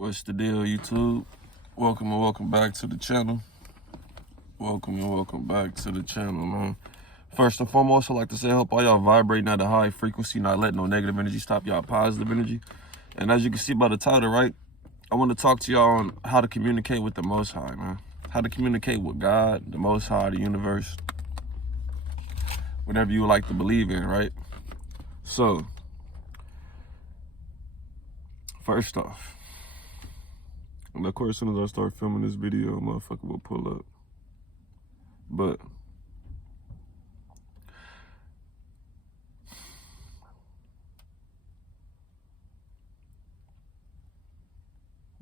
What's the deal, YouTube? Welcome and welcome back to the channel. Welcome and welcome back to the channel, man. First and foremost, I'd like to say I hope all y'all vibrating at a high frequency, not letting no negative energy stop y'all positive energy. And as you can see by the title, right, I want to talk to y'all on how to communicate with the Most High, man. How to communicate with God, the Most High, the universe, whatever you would like to believe in, right? So, first off, and of course, as soon as I start filming this video, a motherfucker will pull up. But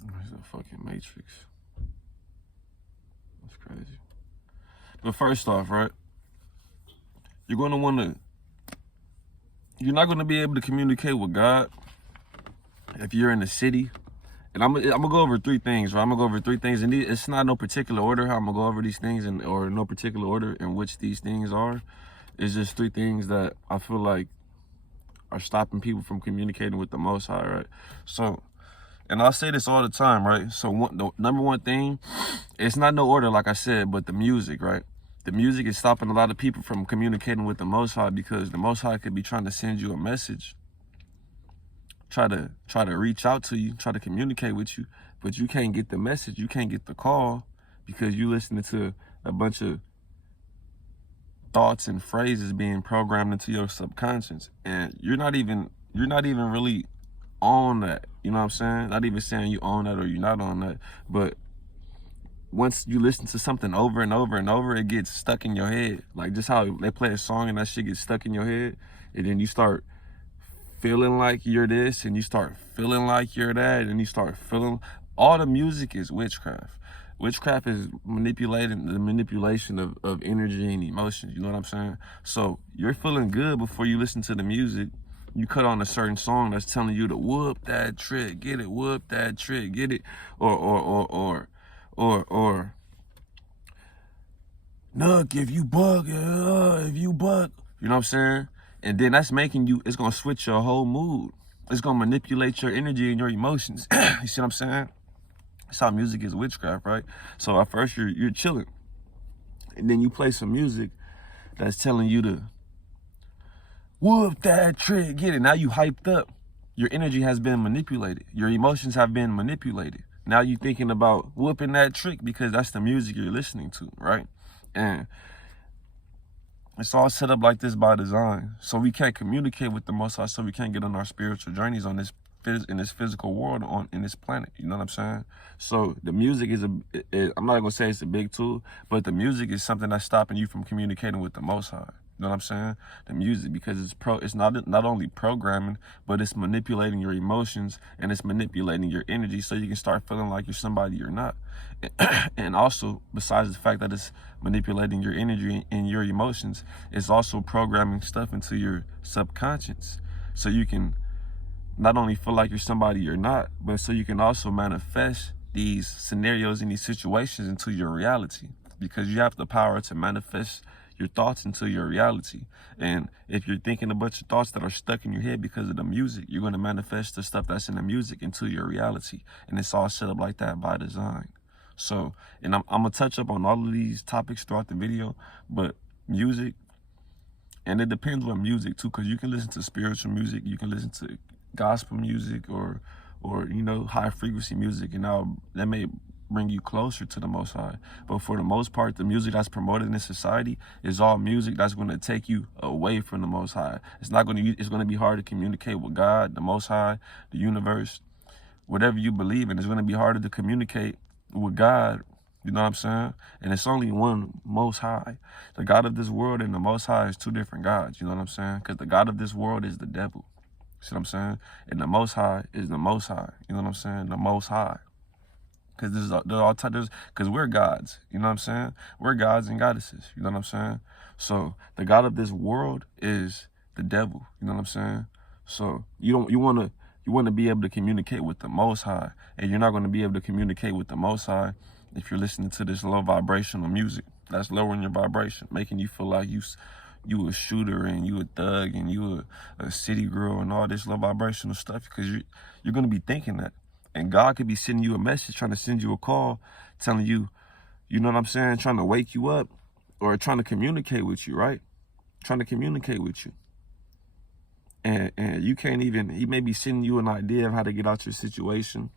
there's a fucking Matrix. That's crazy. But first off, right, you're not gonna be able to communicate with God if you're in the city. And I'm gonna go over three things, right? I'm gonna go over three things, and it's not no particular order how I'm gonna go over these things, or no particular order in which these things are. It's just three things that I feel like are stopping people from communicating with the Most High, right? So, and I say this all the time, right? So the number one thing, it's not no order, like I said, but the music, right? The music is stopping a lot of people from communicating with the Most High, because the Most High could be trying to send you a message, try to reach out to you, try to communicate with you, but you can't get the message, you can't get the call, because you listening to a bunch of thoughts and phrases being programmed into your subconscious, and you're not even really on that. You know what I'm saying? Not even saying you own that or you're not on that, but once you listen to something over and over and over, it gets stuck in your head. Like just how they play a song and that shit gets stuck in your head, and then you start feeling like you're this, and you start feeling like you're that, and you start feeling. All the music is witchcraft. Witchcraft is the manipulation of energy and emotions. You know what I'm saying? So you're feeling good before you listen to the music. You cut on a certain song that's telling you to whoop that trick, get it, whoop that trick, get it, or Nuck, if you buck, you know what I'm saying? And then that's making you, it's gonna switch your whole mood. It's gonna manipulate your energy and your emotions. You see what I'm saying? That's how music is witchcraft, right? So at first you're chilling, and then you play some music that's telling you to whoop that trick, get it. Now you hyped up. Your energy has been manipulated. Your emotions have been manipulated. Now you thinking about whooping that trick because that's the music you're listening to, right? And it's all set up like this by design. So we can't communicate with the Most High, so we can't get on our spiritual journeys on this in this physical world, in this planet. You know what I'm saying? So the music is I'm not gonna say it's a big tool, but the music is something that's stopping you from communicating with the Most High. You know what I'm saying? The music, because it's not only programming, but it's manipulating your emotions, and it's manipulating your energy, so you can start feeling like you're somebody you're not. And also, besides the fact that it's manipulating your energy and your emotions, it's also programming stuff into your subconscious, so you can not only feel like you're somebody you're not, but so you can also manifest these scenarios and these situations into your reality, because you have the power to manifest your thoughts into your reality. And if you're thinking a bunch of thoughts that are stuck in your head because of the music, you're going to manifest the stuff that's in the music into your reality. And it's all set up like that by design. So, and I'm going to touch up on all of these topics throughout the video, but music, and it depends what music too, because you can listen to spiritual music, you can listen to gospel music, or you know, high frequency music, and now that may bring you closer to the Most High. But for the most part, the music that's promoted in society is all music that's going to take you away from the Most High. It's going to be hard to communicate with God, the Most High, the universe, whatever you believe in. It's going to be harder to communicate with God. You know what I'm saying? And it's only one Most High. The God of this world and the Most High is two different gods. You know what I'm saying? Because the God of this world is the devil. See what I'm saying? And the Most High is the Most High. You know what I'm saying? The Most High. Because because we're gods. You know what I'm saying? We're gods and goddesses. You know what I'm saying? So the God of this world is the devil. You know what I'm saying? So you want to be able to communicate with the Most High, and you're not going to be able to communicate with the Most High if you're listening to this low vibrational music. That's lowering your vibration, making you feel like you a shooter and you a thug and you a city girl and all this low vibrational stuff, because you're going to be thinking that. And God could be sending you a message, trying to send you a call, telling you, you know what I'm saying, trying to wake you up or trying to communicate with you, right? Trying to communicate with you. And you can't even, he may be sending you an idea of how to get out your situation.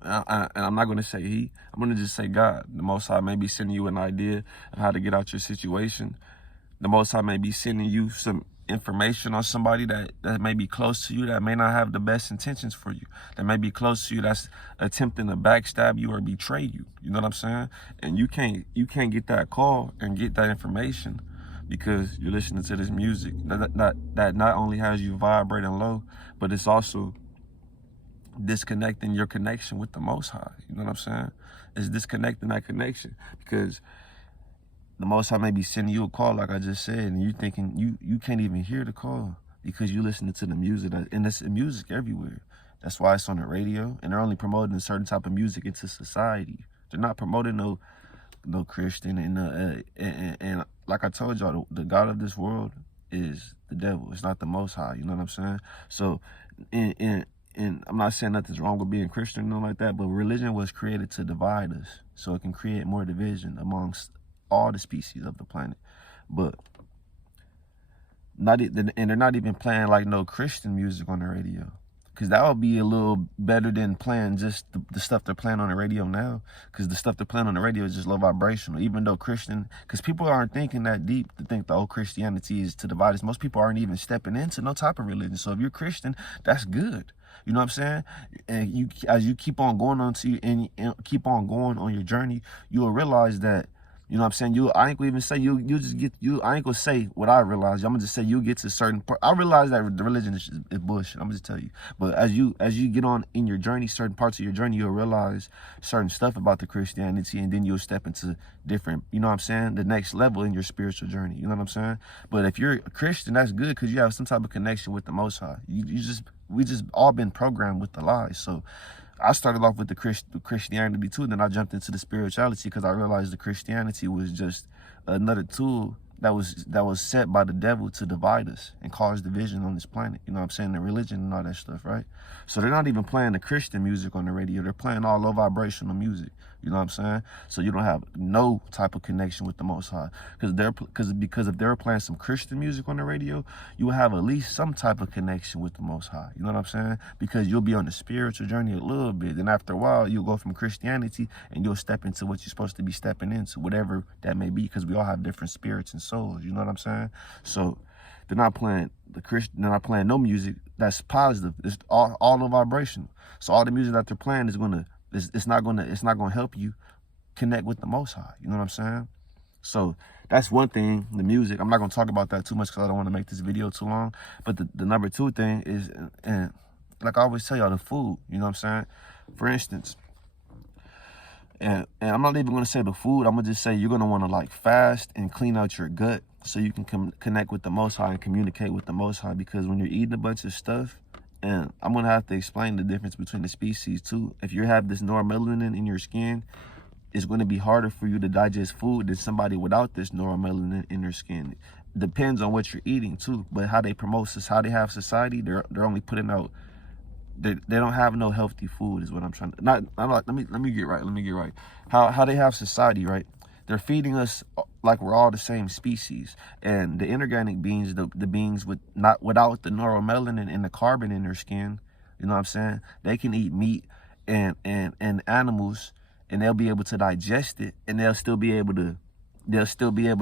And I'm not going to say he, I'm going to just say God. The Most High may be sending you an idea of how to get out your situation. The Most High may be sending you some information on somebody that may be close to you, that may not have the best intentions for you, that may be close to you, that's attempting to backstab you or betray you. You know what I'm saying? And you can't get that call and get that information because you're listening to this music that not only has you vibrating low, but it's also disconnecting your connection with the Most High. You know what I'm saying? It's disconnecting that connection because the Most High may be sending you a call, like I just said, and you thinking you can't even hear the call because you listening to the music, and it's music everywhere. That's why it's on the radio, and they're only promoting a certain type of music into society. They're not promoting no Christian, and like I told y'all, the God of this world is the devil. It's not the Most High. You know what I'm saying? So, and I'm not saying nothing's wrong with being Christian or nothing like that, but religion was created to divide us, so it can create more division amongst all the species of the planet. But they're not even playing like no Christian music on the radio, because that would be a little better than playing just the stuff they're playing on the radio now, because the stuff they're playing on the radio is just low vibrational. Even though Christian, because people aren't thinking that deep to think the old Christianity is to divide us. Most people aren't even stepping into no type of religion. So if you're Christian, that's good. You know what I'm saying? And as you keep on going on and keep on going on your journey, you will realize that, you know what I'm saying, I ain't gonna even say I ain't gonna say what I realized. I'm gonna just say you get to a certain part. I realize that the religion is bullshit. I'm gonna just tell you. But as you get on in your journey, certain parts of your journey, you'll realize certain stuff about the Christianity, and then you'll step into different, you know what I'm saying, the next level in your spiritual journey. You know what I'm saying? But if you're a Christian, that's good because you have some type of connection with the Most High. We just all been programmed with the lies. So I started off with the Christianity too, then I jumped into the spirituality because I realized the Christianity was just another tool that was set by the devil to divide us and cause division on this planet. You know what I'm saying? The religion and all that stuff, right? So they're not even playing the Christian music on the radio. They're playing all low vibrational music. You know what I'm saying? So you don't have no type of connection with the Most High. Because if they're playing some Christian music on the radio, you will have at least some type of connection with the Most High. You know what I'm saying? Because you'll be on the spiritual journey a little bit. Then after a while, you'll go from Christianity and you'll step into what you're supposed to be stepping into, whatever that may be, because we all have different spirits and souls. You know what I'm saying? So they're not playing they're not playing no music that's positive. It's all no vibration. So all the music that they're playing is it's not gonna help you connect with the Most High. You know what I'm saying? So that's one thing, the music. I'm not gonna talk about that too much because I don't want to make this video too long. But the number two thing is, and like I always tell y'all, the food. You know what I'm saying? For instance, and I'm not even gonna say the food. I'm gonna just say you're gonna want to like fast and clean out your gut so you can connect with the Most High and communicate with the Most High. Because when you're eating a bunch of stuff, and I'm going to have to explain the difference between the species too. If you have this neuromelanin in your skin, it's going to be harder for you to digest food than somebody without this neuromelanin in their skin. Depends on what you're eating too. But how they promote this, how they have society, they're only putting out, they don't have no healthy food is what I'm trying to, let me get right. How they have society, right? They're feeding us like we're all the same species. And the inorganic beings, the beings without the neuromelanin and the carbon in their skin, you know what I'm saying? They can eat meat and animals, and they'll be able to digest it, and they'll still be able to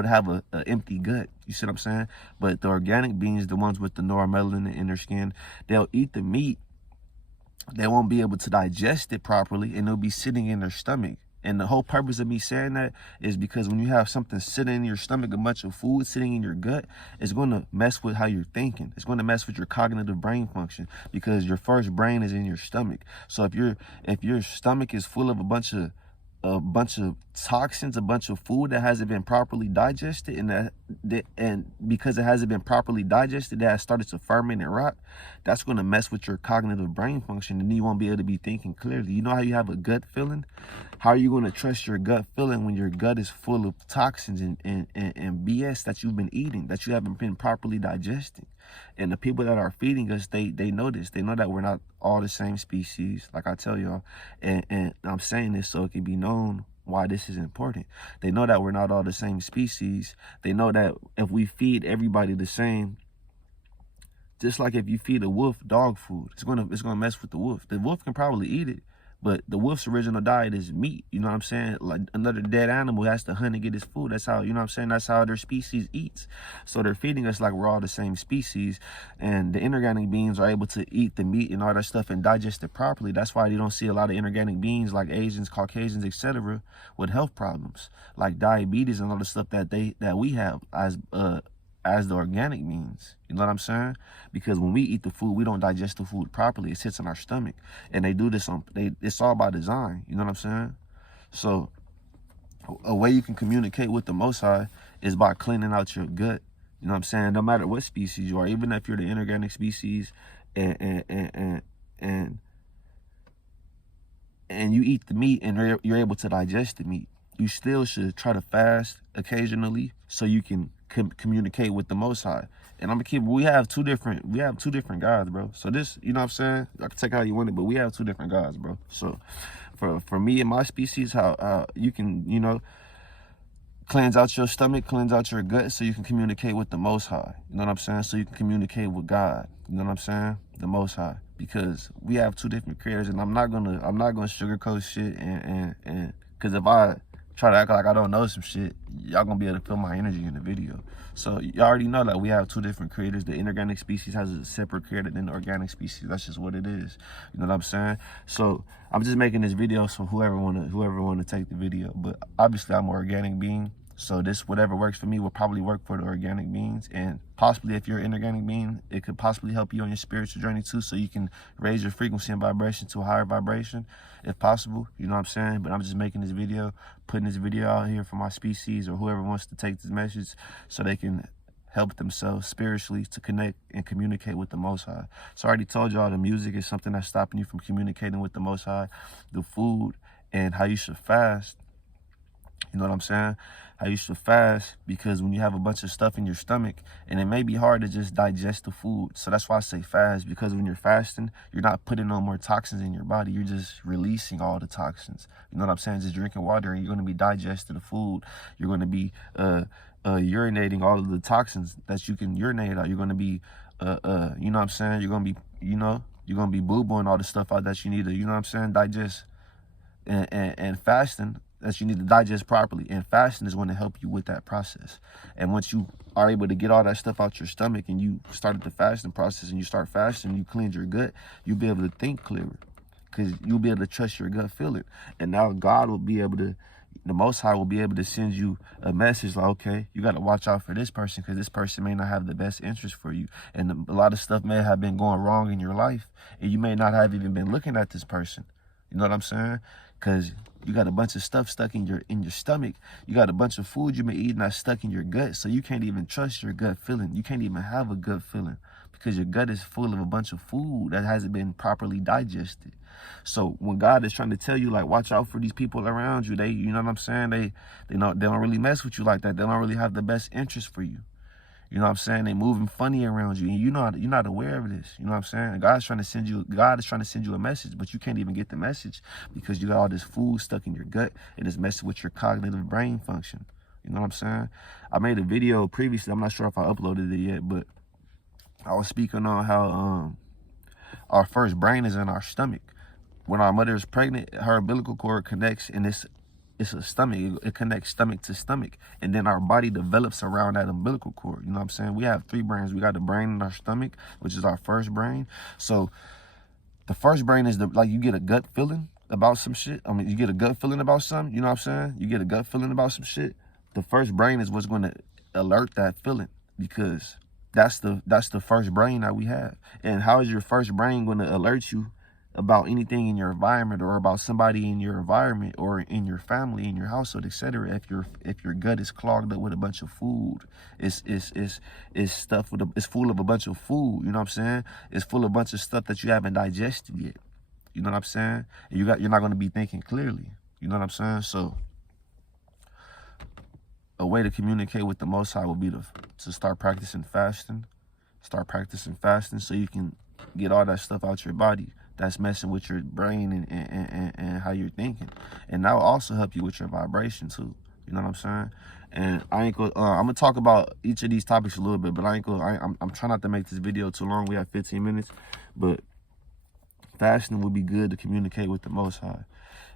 have an empty gut. You see what I'm saying? But the organic beings, the ones with the neuromelanin in their skin, they'll eat the meat. They won't be able to digest it properly, and it'll be sitting in their stomach. And the whole purpose of me saying that is because when you have something sitting in your stomach, a bunch of food sitting in your gut, it's going to mess with how you're thinking. It's going to mess with your cognitive brain function because your first brain is in your stomach. So if your stomach is full of a bunch of toxins, a bunch of food that hasn't been properly digested, and because it hasn't been properly digested, that has started to ferment and rot, that's going to mess with your cognitive brain function, and you won't be able to be thinking clearly. You know how you have a gut feeling? How are you going to trust your gut feeling when your gut is full of toxins and BS that you've been eating, that you haven't been properly digesting? And the people that are feeding us, they know this. They know that we're not all the same species, like I tell y'all. And I'm saying this so it can be known why this is important. They know that we're not all the same species. They know that if we feed everybody the same, just like if you feed a wolf dog food, it's gonna mess with the wolf. The wolf can probably eat it, but the wolf's original diet is meat. You know what I'm saying? Like another dead animal has to hunt and get his food. That's how, you know what I'm saying? That's how their species eats. So they're feeding us like we're all the same species. And the inorganic beings are able to eat the meat and all that stuff and digest it properly. That's why you don't see a lot of inorganic beings like Asians, Caucasians, etc. with health problems like diabetes and all the stuff that we have as the organic means. You know what I'm saying? Because when we eat the food, we don't digest the food properly. It sits in our stomach. And they do this it's all by design. You know what I'm saying? So a way you can communicate with the Most High is by cleaning out your gut. You know what I'm saying? No matter what species you are, even if you're the inorganic species and you eat the meat and you're able to digest the meat, you still should try to fast occasionally so you can communicate with the Most High. And I'm gonna keep, we have two different gods, bro. So this, you know what I'm saying? I can take how you want it, but we have two different gods, bro. So for me and my species, how you can, you know, cleanse out your stomach, cleanse out your gut so you can communicate with the Most High. You know what I'm saying? So you can communicate with God. You know what I'm saying? The Most High. Because we have two different creators, and I'm not gonna sugarcoat shit and because if I try to act like I don't know some shit, y'all gonna be able to feel my energy in the video. So you already know that we have two different creators. The inorganic species has a separate creator than the organic species. That's just what it is. You know what I'm saying? So I'm just making this video so whoever wanna take the video. But obviously I'm an organic being. So this, whatever works for me, will probably work for the organic beings. And possibly if you're an inorganic being, it could possibly help you on your spiritual journey too, so you can raise your frequency and vibration to a higher vibration, if possible. You know what I'm saying? But I'm just making this video, putting this video out here for my species or whoever wants to take this message so they can help themselves spiritually to connect and communicate with the Most High. So I already told y'all the music is something that's stopping you from communicating with the Most High. The food and how you should fast. You know what I'm saying? How you should fast, because when you have a bunch of stuff in your stomach, and it may be hard to just digest the food. So that's why I say fast, because when you're fasting, you're not putting no more toxins in your body. You're just releasing all the toxins. You know what I'm saying? Just drinking water and you're going to be digesting the food. You're going to be urinating all of the toxins that you can urinate out. You're going to be, you know what I'm saying? You're going to be, you know, you're going to be boo-booing all the stuff out that you need to, you know what I'm saying, digest. And fasting, that you need to digest properly, and fasting is going to help you with that process. And once you are able to get all that stuff out your stomach and you started the fasting process and you start fasting, you cleanse your gut, you'll be able to think clearer, because you'll be able to trust your gut feeling. And now God will be able to, the Most High will be able to send you a message like, okay, you got to watch out for this person, because this person may not have the best interest for you. And a lot of stuff may have been going wrong in your life, and you may not have even been looking at this person. You know what I'm saying? Because you got a bunch of stuff stuck in your stomach. You got a bunch of food you've been eating that's stuck in your gut. So you can't even trust your gut feeling. You can't even have a gut feeling, because your gut is full of a bunch of food that hasn't been properly digested. So when God is trying to tell you, like, watch out for these people around you, you know what I'm saying? They don't really mess with you like that. They don't really have the best interest for you. You know what I'm saying? They moving funny around you, and you're not aware of this. You know what I'm saying? God is trying to send you a message, but you can't even get the message because you got all this food stuck in your gut, and it's messing with your cognitive brain function. You know what I'm saying? I made a video previously. I'm not sure if I uploaded it yet, but I was speaking on how our first brain is in our stomach. When our mother is pregnant, her umbilical cord connects, and it's a stomach. It connects stomach to stomach, and then our body develops around that umbilical cord. You know what I'm saying? We have three brains. We got the brain in our stomach, which is our first brain. So the first brain is like you get a gut feeling about some shit. I mean, you get a gut feeling about something. You know what I'm saying? You get a gut feeling about some shit. The first brain is what's going to alert that feeling, because that's the first brain that we have. And how is your first brain going to alert you about anything in your environment, or about somebody in your environment, or in your family, in your household, etc., if your gut is clogged up with a bunch of food? It's stuff it's full of a bunch of food. You know what I'm saying? It's full of a bunch of stuff that you haven't digested yet. You know what I'm saying? And you're not going to be thinking clearly. You know what I'm saying? So a way to communicate with the Most High will be to start practicing fasting, Start practicing fasting so you can get all that stuff out your body that's messing with your brain and how you're thinking. And that will also help you with your vibration too. You know what I'm saying? And I ain't gonna, I'm gonna talk about each of these topics a little bit, but I'm trying not to make this video too long. We have 15 minutes, but fasting would be good to communicate with the Most High.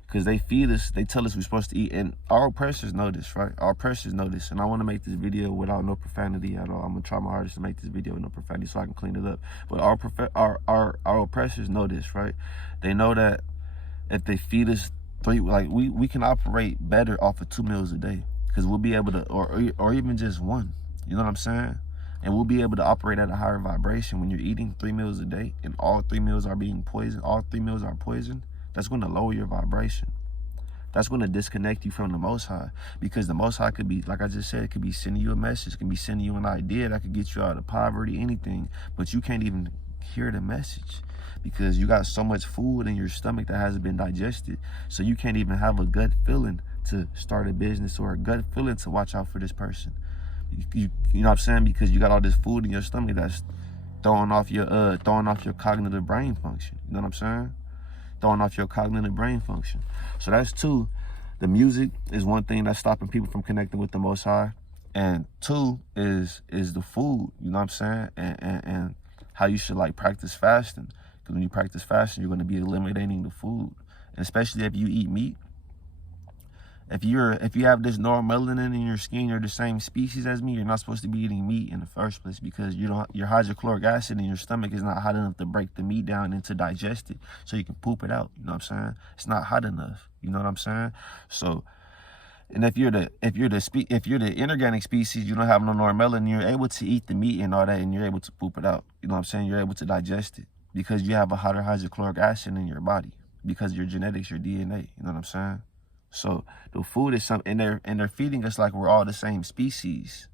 Because they feed us, they tell us we're supposed to eat, and our oppressors know this, right? Our oppressors know this, and I want to make this video without no profanity at all. I'm gonna try my hardest to make this video with no profanity so I can clean it up. But our oppressors know this, right? They know that if they feed us we can operate better off of 2 meals a day, because we'll be able to, or even just one. You know what I'm saying? And we'll be able to operate at a higher vibration when you're eating 3 meals a day, and all 3 meals are being poisoned. All 3 meals are poisoned. That's going to lower your vibration. That's going to disconnect you from the Most High, because the Most High could be, like I just said, it could be sending you a message, it could be sending you an idea that could get you out of poverty, anything, but you can't even hear the message because you got so much food in your stomach that hasn't been digested. So you can't even have a gut feeling to start a business or a gut feeling to watch out for this person. You know what I'm saying? Because you got all this food in your stomach that's throwing off your cognitive brain function. You know what I'm saying? Throwing off your cognitive brain function. So that's 2. The music is one thing that's stopping people from connecting with the Most High. And 2 is the food, you know what I'm saying? And how you should like practice fasting. Because when you practice fasting, you're going to be eliminating the food. And especially if you eat meat. If you have this neuromelanin in your skin, you're the same species as me, you're not supposed to be eating meat in the first place, because your hydrochloric acid in your stomach is not hot enough to break the meat down and to digest it so you can poop it out. You know what I'm saying? It's not hot enough. You know what I'm saying? So, and if you're the inorganic species, you don't have no neuromelanin, you're able to eat the meat and all that, and you're able to poop it out. You know what I'm saying? You're able to digest it because you have a hotter hydrochloric acid in your body because of your genetics, your DNA. You know what I'm saying? So the food is something, and they're feeding us like we're all the same species.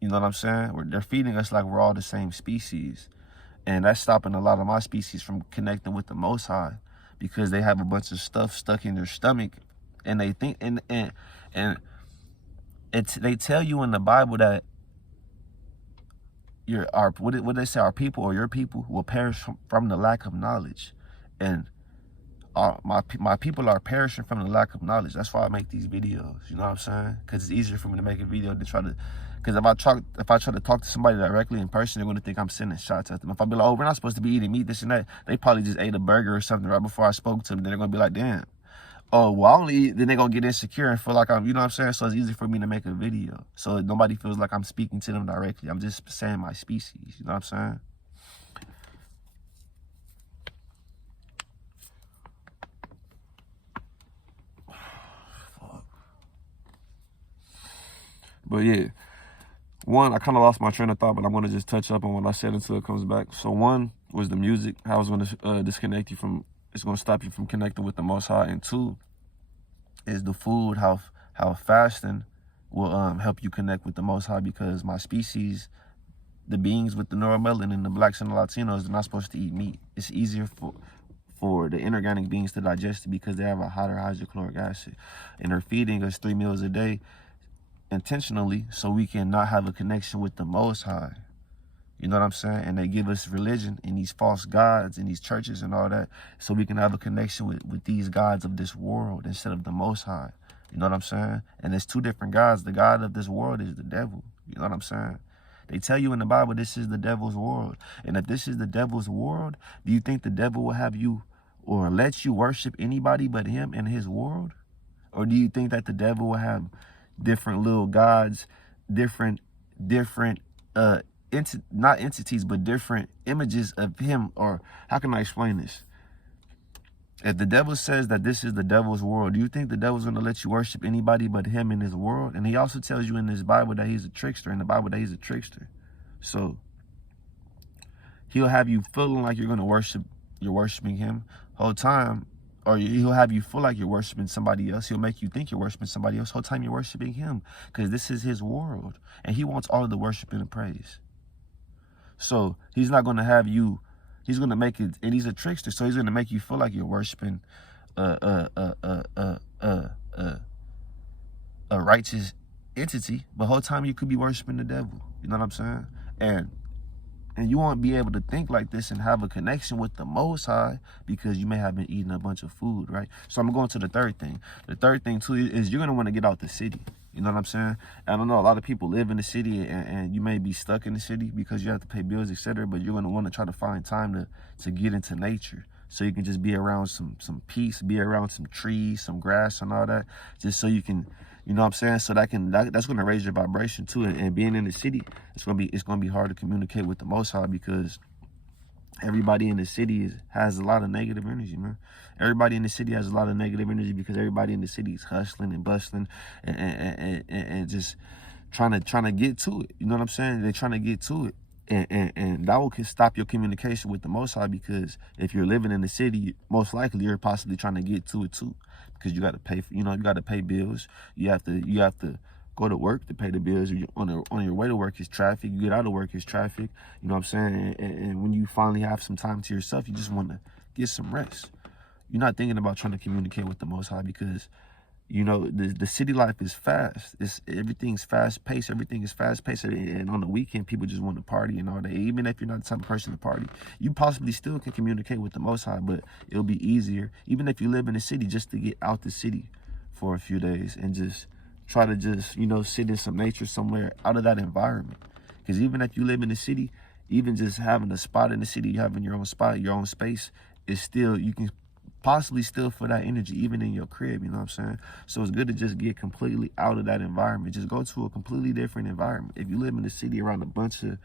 You know what I'm saying? They're feeding us like we're all the same species. And that's stopping a lot of my species from connecting with the Most High, because they have a bunch of stuff stuck in their stomach, and they think, and they tell you in the Bible that what they say, our people or your people will perish from the lack of knowledge. And my people are perishing from the lack of knowledge. That's why I make these videos. You know what I'm saying? Because it's easier for me to make a video than try to. Because if I try to talk to somebody directly in person, they're going to think I'm sending shots at them. If I be like, oh, we're not supposed to be eating meat, this and that, they probably just ate a burger or something right before I spoke to them. Then they're going to be like, damn. Oh, well, I only eat. Then they're going to get insecure and feel like I'm, you know what I'm saying? So it's easy for me to make a video. So nobody feels like I'm speaking to them directly. I'm just saying my species. You know what I'm saying? But yeah, one, I kind of lost my train of thought, but I'm going to just touch up on what I said until it comes back. So one was the music, how it's going to disconnect you from, it's going to stop you from connecting with the Most High. And 2 is the food, how fasting will help you connect with the Most High, because my species, the beings with the neuromelanin, the blacks and the Latinos, they're not supposed to eat meat. It's easier for the inorganic beings to digest it because they have a hotter hydrochloric acid. And they're feeding us 3 meals a day intentionally so we can not have a connection with the Most High. You know what I'm saying? And they give us religion and these false gods and these churches and all that so we can have a connection with these gods of this world instead of the Most High. You know what I'm saying? And there's 2 different gods. The God of this world is the devil. You know what I'm saying? They tell you in the Bible this is the devil's world. And if this is the devil's world, do you think the devil will have you or let you worship anybody but him in his world? Or do you think that the devil will have different little gods, different not entities, but different images of him? Or how can I explain this? If the devil says that this is the devil's world, do you think the devil's going to let you worship anybody but him in his world? And he also tells you in this Bible that he's a trickster, So he'll have you feeling like you're worshiping him whole time. Or he'll have you feel like you're worshiping somebody else. He'll make you think you're worshiping somebody else. Whole time you're worshiping him, because this is his world. And he wants all of the worship and the praise. So he's not going to have you, he's going to make it, and he's a trickster. So he's going to make you feel like you're worshiping a righteous entity. But whole time you could be worshiping the devil. You know what I'm saying? And And you won't be able to think like this and have a connection with the Most High because you may have been eating a bunch of food, right? So I'm going to the third thing. The third thing, too, is you're going to want to get out the city. You know what I'm saying? I don't know, a lot of people live in the city and you may be stuck in the city because you have to pay bills, etc. But you're going to want to try to find time to get into nature. So you can just be around some peace, be around some trees, some grass and all that, just so you can, you know what I'm saying? So that's going to raise your vibration too. And being in the city, it's going to be hard to communicate with the Most High because everybody in the city has a lot of negative energy, man. Everybody in the city has a lot of negative energy because everybody in the city is hustling and bustling and just trying to get to it. You know what I'm saying? They're trying to get to it. And that will stop your communication with the Most High because if you're living in the city, most likely you're possibly trying to get to it too, because you got to pay. You got to pay bills. You have to go to work to pay the bills. On your way to work is traffic. You get out of work is traffic. You know what I'm saying? And when you finally have some time to yourself, you just want to get some rest. You're not thinking about trying to communicate with the Most High because the city life is fast. Everything's fast paced. Everything is fast paced. And on the weekend, people just want to party and all that. Even if you're not the type of person to party, you possibly still can communicate with the Most High, but it'll be easier, even if you live in the city, just to get out the city for a few days and just try to sit in some nature somewhere out of that environment. Because even if you live in the city, even just having a spot in the city, having your own spot, your own space, is still, you can possibly still feel that energy even in your crib, you know what I'm saying? So it's good to just get completely out of that environment. Just go to a completely different environment. If you live in the city around a bunch of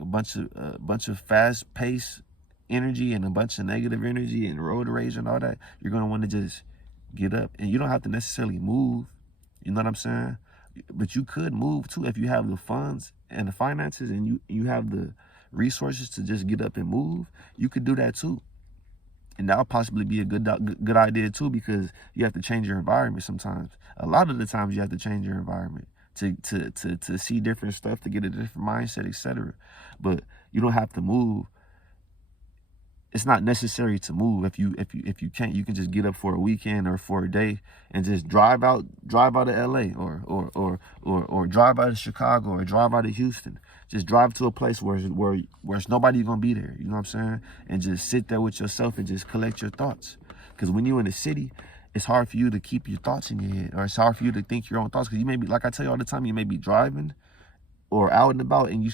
bunch of fast-paced energy and a bunch of negative energy and road rage and all that, you're gonna want to just get up. And you don't have to necessarily move, you know what I'm saying? But you could move too if you have the funds and the finances and you have the resources to just get up and move. You could do that too. And that'll possibly be a good idea too, because you have to change your environment sometimes. A lot of the times you have to change your environment to see different stuff, to get a different mindset, etc. But you don't have to move. It's not necessary to move. If you can't, you can just get up for a weekend or for a day and just drive out of LA or drive out of Chicago or drive out of Houston. Just drive to a place where it's nobody gonna be there. You know what I'm saying? And just sit there with yourself and just collect your thoughts. Because when you're in the city, it's hard for you to keep your thoughts in your head, or it's hard for you to think your own thoughts. Because you may be, like I tell you all the time, you may be driving or out and about and you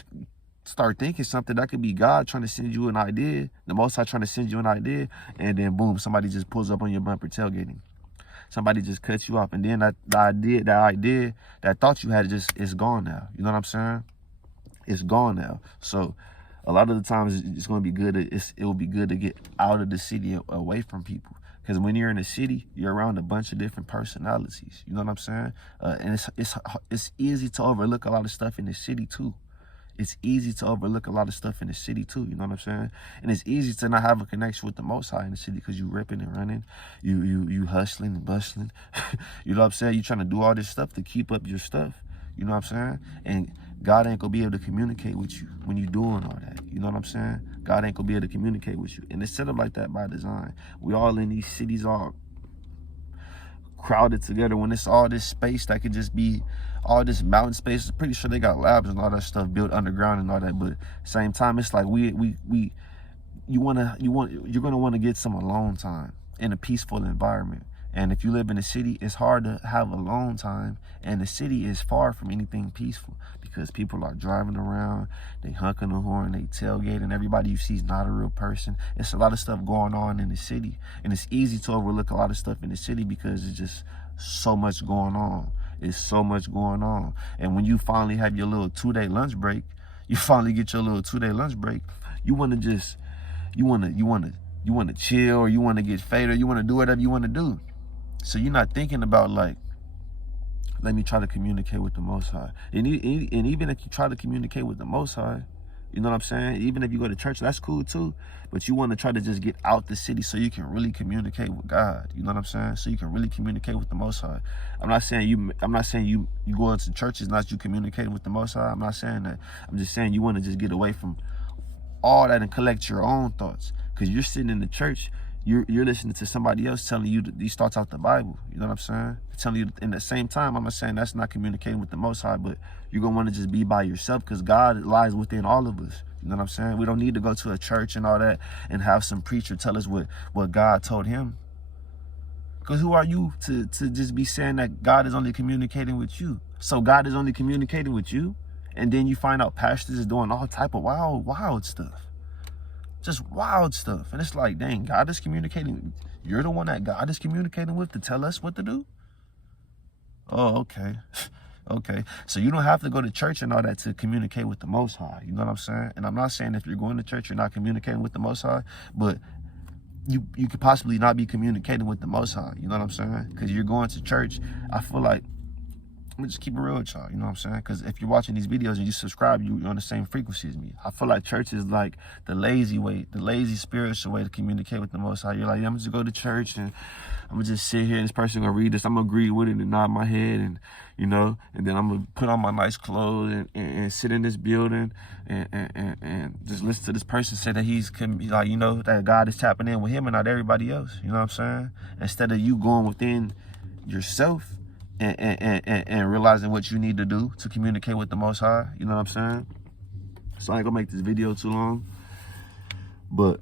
start thinking something. That could be God trying to send you an idea, the Most High trying to send you an idea, and then boom, somebody just pulls up on your bumper tailgating. Somebody just cuts you off, and then that idea, that thought you had is gone now. You know what I'm saying? It's gone now. So a lot of the times it's going to be good. It will be good to get out of the city, away from people. Because when you're in the city, you're around a bunch of different personalities. You know what I'm saying? And it's easy to overlook a lot of stuff in the city too. It's easy to overlook a lot of stuff in the city too, you know what I'm saying? And it's easy to not have a connection with the Most High in the city because you ripping and running, you hustling and bustling. You know what I'm saying? You trying to do all this stuff to keep up your stuff, you know what I'm saying? And God ain't gonna be able to communicate with you when you doing all that, you know what I'm saying? God ain't gonna be able to communicate with you. And it's set up like that by design. We all in these cities all crowded together when it's all this space that could just be all this mountain space. I'm pretty sure they got labs and all that stuff built underground and all that, but same time it's like you're gonna want to get some alone time in a peaceful environment. And if you live in a city, it's hard to have alone time, and the city is far from anything peaceful because people are driving around, they honking the horn, they tailgating. Everybody you see is not a real person. It's a lot of stuff going on in the city, and it's easy to overlook a lot of stuff in the city because it's just so much going on. It's so much going on. And when you finally have your little 2-day lunch break, you want to chill, or you want to get faded, or you want to do whatever you want to do. So you're not thinking about, like, let me try to communicate with the Most High. And even if you try to communicate with the Most High, you know what I'm saying? Even if you go to church, that's cool too. But you want to try to just get out the city so you can really communicate with God. You know what I'm saying? So you can really communicate with the Most High. I'm not saying you go into churches, not you communicating with the Most High. I'm not saying that. I'm just saying you want to just get away from all that and collect your own thoughts. Because you're sitting in the church, you're listening to somebody else telling you these thoughts out the Bible. You know what I'm saying? Telling you in the same time. I'm not saying that's not communicating with the Most High, but you're going to want to just be by yourself because God lies within all of us. You know what I'm saying? We don't need to go to a church and all that and have some preacher tell us what God told him. Because who are you to just be saying that God is only communicating with you? So God is only communicating with you, and then you find out pastors is doing all type of wild stuff. Just wild stuff. And it's like, dang, God is communicating. You're the one that God is communicating with to tell us what to do? Oh, okay. Okay. So you don't have to go to church and all that to communicate with the Most High. You know what I'm saying? And I'm not saying if you're going to church, you're not communicating with the Most High, but you could possibly not be communicating with the Most High. You know what I'm saying? Because you're going to church. I feel like, I'm gonna just keep it real with y'all, you know what I'm saying? Because if you're watching these videos and you subscribe, you're on the same frequency as me. I feel like church is like the lazy way, the lazy spiritual way to communicate with the Most High. You're like, yeah, I'm just go to church and I'm gonna just sit here and this person gonna read this. I'm gonna agree with it and nod my head and, you know, and then I'm gonna put on my nice clothes and sit in this building and just listen to this person say that he's like, you know, that God is tapping in with him and not everybody else. You know what I'm saying? Instead of you going within yourself and realizing what you need to do to communicate with the Most High. You know what I'm saying? So I ain't gonna make this video too long, but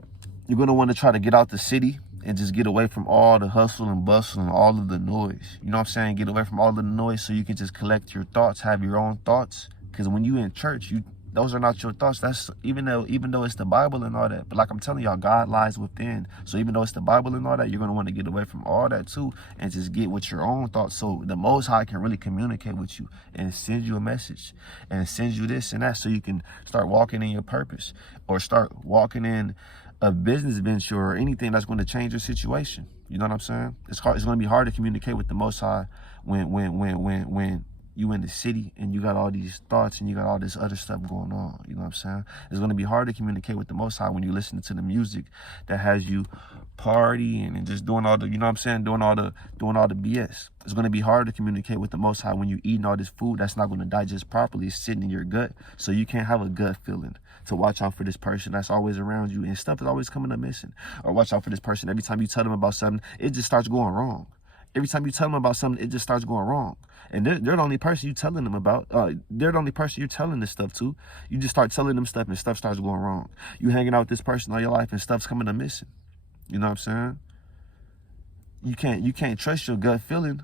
you're gonna want to try to get out the city and just get away from all the hustle and bustle and all of the noise. You know what I'm saying? Get away from all the noise so you can just collect your thoughts, have your own thoughts. Because when you in church, those are not your thoughts. That's even though it's the Bible and all that. But like I'm telling y'all, God lies within. So even though it's the Bible and all that, you're gonna want to get away from all that too and just get with your own thoughts. So the Most High can really communicate with you and send you a message and send you this and that, so you can start walking in your purpose or start walking in a business venture or anything that's going to change your situation. You know what I'm saying? It's going to be hard to communicate with the Most High when you in the city and you got all these thoughts and you got all this other stuff going on. You know what I'm saying? It's going to be hard to communicate with the Most High when you listen to the music that has you partying and just doing all the, you know what I'm saying, doing all the BS. It's going to be hard to communicate with the Most High when you eating all this food that's not going to digest properly. It's sitting in your gut, so you can't have a gut feeling to watch out for this person that's always around you and stuff is always coming up missing. Or watch out for this person. Every time you tell them about something, it just starts going wrong. Every time you tell them about something, it just starts going wrong. And they're the only person you telling them about. They're the only person you're telling this stuff to. You just start telling them stuff and stuff starts going wrong. You hanging out with this person all your life and stuff's coming up missing. You know what I'm saying? You can't trust your gut feeling.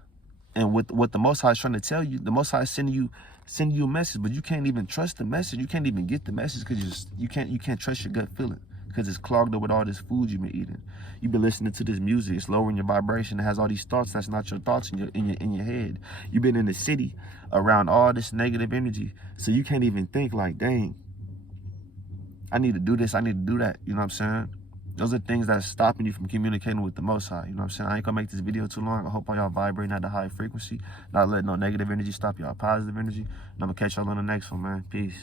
And what the Most High is trying to tell you, the Most High is sending you a message, but you can't even trust the message. You can't even get the message because you can't trust your gut feeling. Because it's clogged up with all this food you've been eating. You've been listening to this music. It's lowering your vibration. It has all these thoughts that's not your thoughts in your head. You've been in the city around all this negative energy, so you can't even think like, dang, I need to do this. I need to do that. You know what I'm saying? Those are things that's stopping you from communicating with the Most High. You know what I'm saying? I ain't gonna make this video too long. I hope all y'all vibrating at the high frequency, not letting no negative energy stop y'all positive energy. And I'm gonna catch y'all on the next one, man. Peace.